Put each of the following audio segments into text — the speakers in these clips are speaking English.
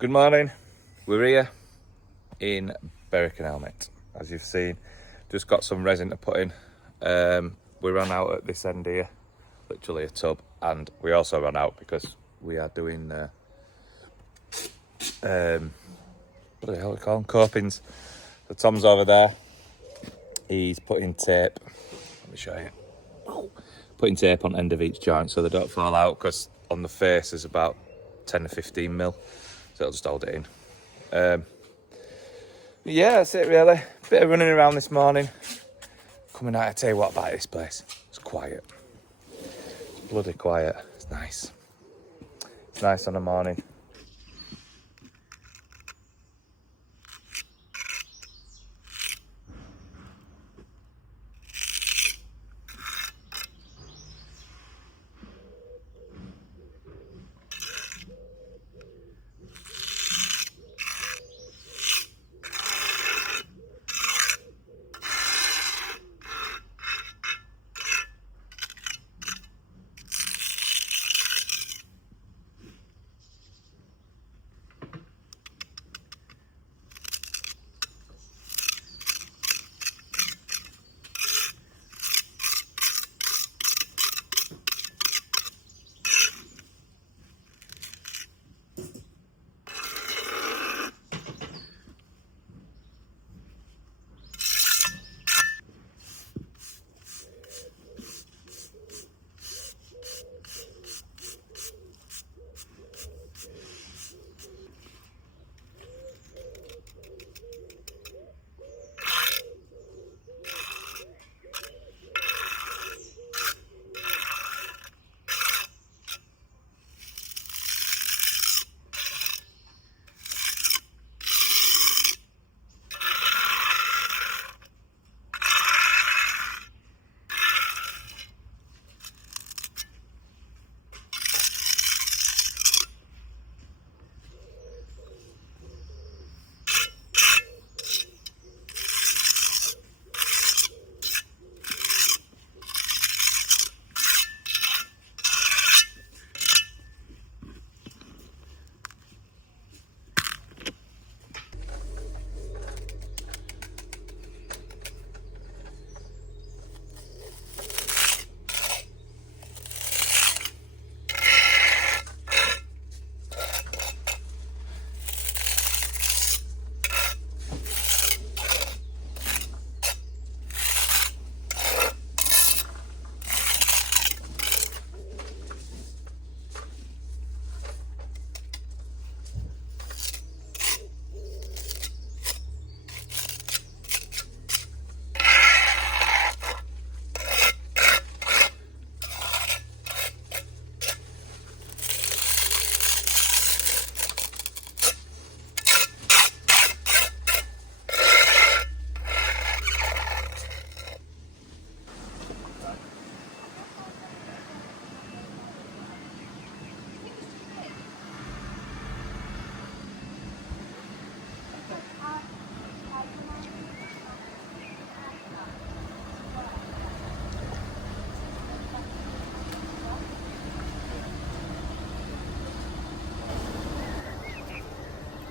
Good morning, we're here in Berwick and Helmet. As you've seen, just got some resin to put in. We ran out at this end here, literally a tub, and we also ran out because we are doing what the hell are we call them? Copings. So Tom's over there, he's putting tape, let me show you, putting tape on the end of each joint so they don't fall out, because on the face is about 10 to 15 mil. So it'll just hold it in. Yeah, that's it really. Bit of running around this morning. Coming out, I tell you what about this place. It's quiet. It's bloody quiet. It's nice. It's nice on a morning.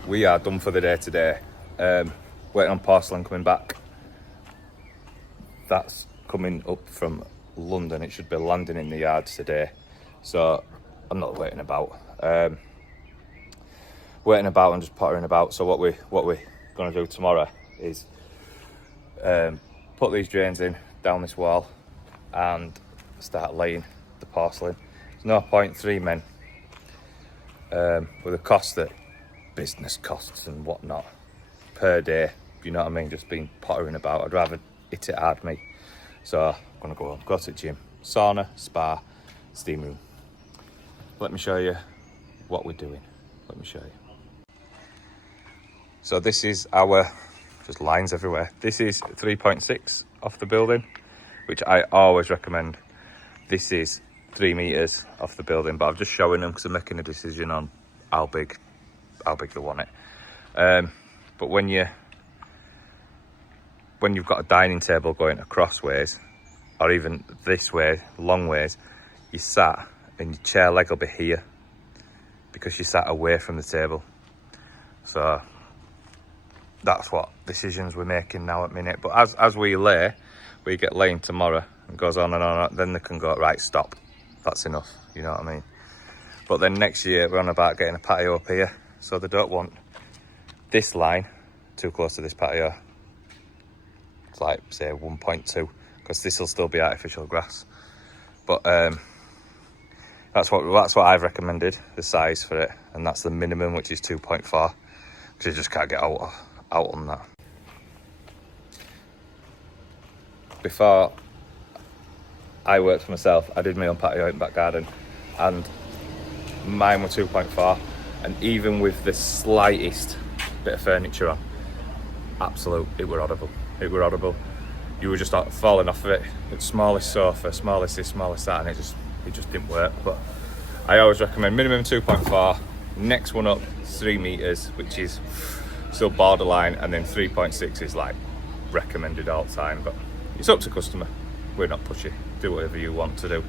We are done for the day today. Waiting on Porcelain coming back. That's coming up from London. It should be landing in the yards today. So I'm not waiting about. Waiting about and just pottering about. So what we're gonna do tomorrow is put these drains in down this wall and start laying the porcelain. There's no point 3 men with the cost that business costs and whatnot per day, you know what I mean, just been pottering about. I'd rather hit it hard me. So I'm gonna go to the gym, sauna, spa, steam room. Let me show you what we're doing. Let me show you. So this is our, just lines everywhere. This is 3.6 off the building, which I always recommend. This is 3 meters off the building, but I'm just showing them because I'm making a decision on how big they want it. But when you've got a dining table going across ways, or even this way, long ways, you sat and your chair leg will be here because you sat away from the table. So that's what decisions we're making now at minute. But as we get laying tomorrow, and goes on and on, then they can go, right, stop, that's enough, you know what I mean? But then next year we're on about getting a patio up here, so they don't want this line too close to this patio. It's like, say, 1.2, because this will still be artificial grass. But that's what I've recommended, the size for it, and that's the minimum, which is 2.4, because you just can't get out on that. Before I worked for myself, I did my own patio in the back garden, and mine were 2.4, and even with the slightest bit of furniture on, it were audible. You were just falling off of it. It's smallest sofa, smallest this, smallest that, and it just didn't work. But I always recommend minimum 2.4, next one up 3 meters, which is still borderline, and then 3.6 is like recommended all the time. But it's up to customer. We're not pushy. Do whatever you want to do.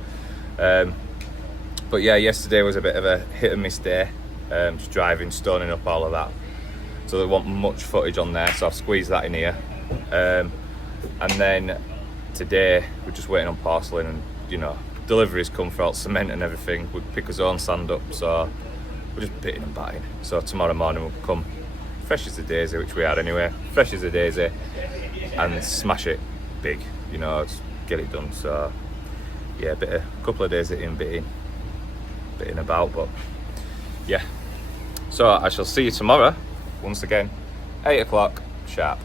But yeah, yesterday was a bit of a hit and miss day. Just driving, stoning up, all of that. So there wasn't much footage on there, so I've squeezed that in here. And then today we're just waiting on Porcelain, and you know, deliveries come for all cement and everything. We pick his own sand up, so we're just bitting and batting. So tomorrow morning we'll come fresh as a daisy, which we had anyway, fresh as a daisy, and smash it big, you know, just get it done. So yeah, a couple of days in bitting about, but yeah. So I shall see you tomorrow, once again, 8 o'clock sharp.